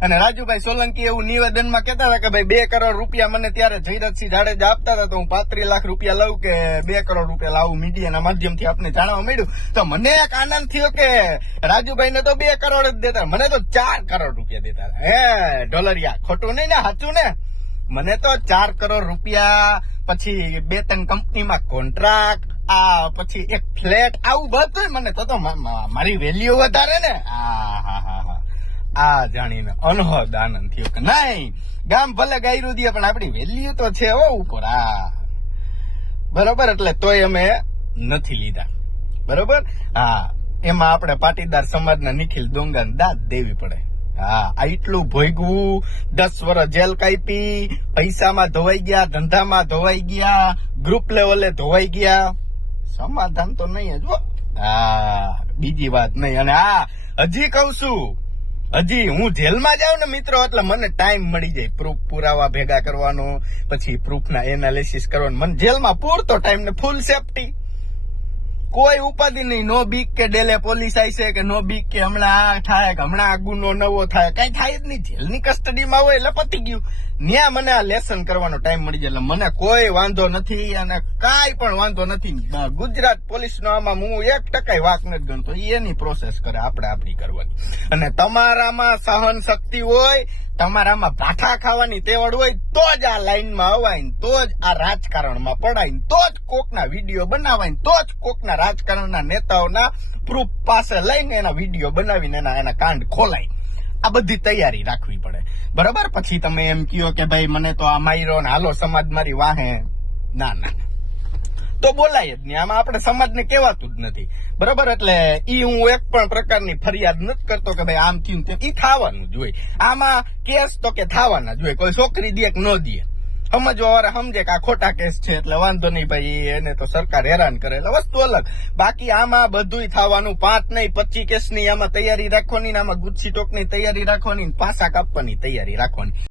અને રાજુભાઈ સોલંકી એવું નિવેદનમાં કહેતા હતા કે ભાઈ 2 કરોડ રૂપિયા મને ત્યારે જયરથસિંહ જાડેજા આપતા હતા, તો હું 35 લાખ રૂપિયા લઉં કે 2 કરોડ રૂપિયા લાવું, મીડિયાના માધ્યમથી આપણે જાણવા મળ્યું. તો મને એક આનંદ થયો કે રાજુભાઈ ને તો 2 કરોડ જ દેતા, મને તો 4 કરોડ રૂપિયા દેતા. હે ડોલરિયા, ખોટું નહીં ને, સાચું ને? મને તો 4 કરોડ રૂપિયા, પછી 2-3 કંપનીમાં કોન્ટ્રાક્ટ, આ પછી એક ફ્લેટ, આવું બધું મને તો મારી વેલ્યુ વધારે ને. આ જાણીને અનહદ આનંદ થયો કે નહીં, ગામ ભલે ગાયરું દે પણ આપણી વેલ્યુ તો છે હો ઉપર. બરોબર, એટલે તોય અમે નથી લીધા. બરોબર, એમાં આપણે પાટીદાર સમાજના નિખિલ ડોંગાને દાદ દેવી પડે. એટલું ભોગવું, 10 વર્ષ જેલ કાપી, પૈસામાં ધોવાઈ ગયા, ધંધામાં ધોવાઈ ગયા, ગ્રુપ લેવલે ધોવાઈ ગયા, સમાધાન તો નહીં જ. બીજી વાત નહીં. અને હજી કઉ છું, હજી હું જેલમાં જાઉં ને મિત્રો, એટલે મને ટાઈમ મળી જાય પ્રૂફ પુરાવા ભેગા કરવાનો, પછી પ્રૂફના એનાલિસિસ કરવાનો. મને જેલમાં પૂરતો ટાઈમ ને ફૂલ સેફટી, કોઈ ઉપાધિ નહીં. નો બીક કે ડેલે પોલીસ આવી છે, કે નો બીક કે હમણાં આ થાય, કે હમણાં આ ગુનો નવો થાય, કઈ થાય જ નહીં. જેલની કસ્ટડીમાં હોય એટલે પતી ગયું. ત્યાં મને આ લેસન કરવાનો ટાઈમ મળી જાય, એટલે મને કોઈ વાંધો નથી અને કાંઈ પણ વાંધો નથી. ગુજરાત પોલીસનો આમાં હું 1% વાંક નથી ગણતો. એની પ્રોસેસ કરે, આપણે આપણી કરવાની. અને તમારામાં સહન શક્તિ હોય, તમારામાં ભાઠા ખાવાની તેવડ હોય, તો જ આ લાઈનમાં અવાય, તો જ આ રાજકારણમાં પડાય, તો જ કોકના વિડીયો બનાવાય, તો જ કોકના રાજકારણના નેતાઓના પ્રૂફ પાસે લઈને એના વિડીયો બનાવીને એના કાંડ ખોલાય. આ બધી તૈયારી રાખવી પડે. બરોબર, પછી તમે એમ કહો કે ભાઈ મને તો આ માર્યો ને હાલો સમાજ મારી વાહે, ના, તો બોલાય જ નહીં. આમાં આપણે સમાજને કહેવાતું જ નથી. બરોબર, એટલે હું એક પણ પ્રકારની ફરિયાદ નથી કરતો કે ભાઈ આમ થયું તેમ. ઈ થવાનું જોઈએ. આમાં કેસ તો કે થવાના જોઈએ. કોઈ છોકરી દે કે ન દે, સમજવા વાળા સમજે કે આ ખોટા કેસ છે એટલે વાંધો નહીં ભાઈ, એને તો સરકાર હેરાન કરે એટલે વસ્તુ અલગ. બાકી આમાં બધુંય થવાનું. 5 નહીં 25 કેસની આમાં તૈયારી રાખવાની, આમાં ગુચ્છી ટોકની તૈયારી રાખવાની, પાસા કાપવાની તૈયારી રાખવાની.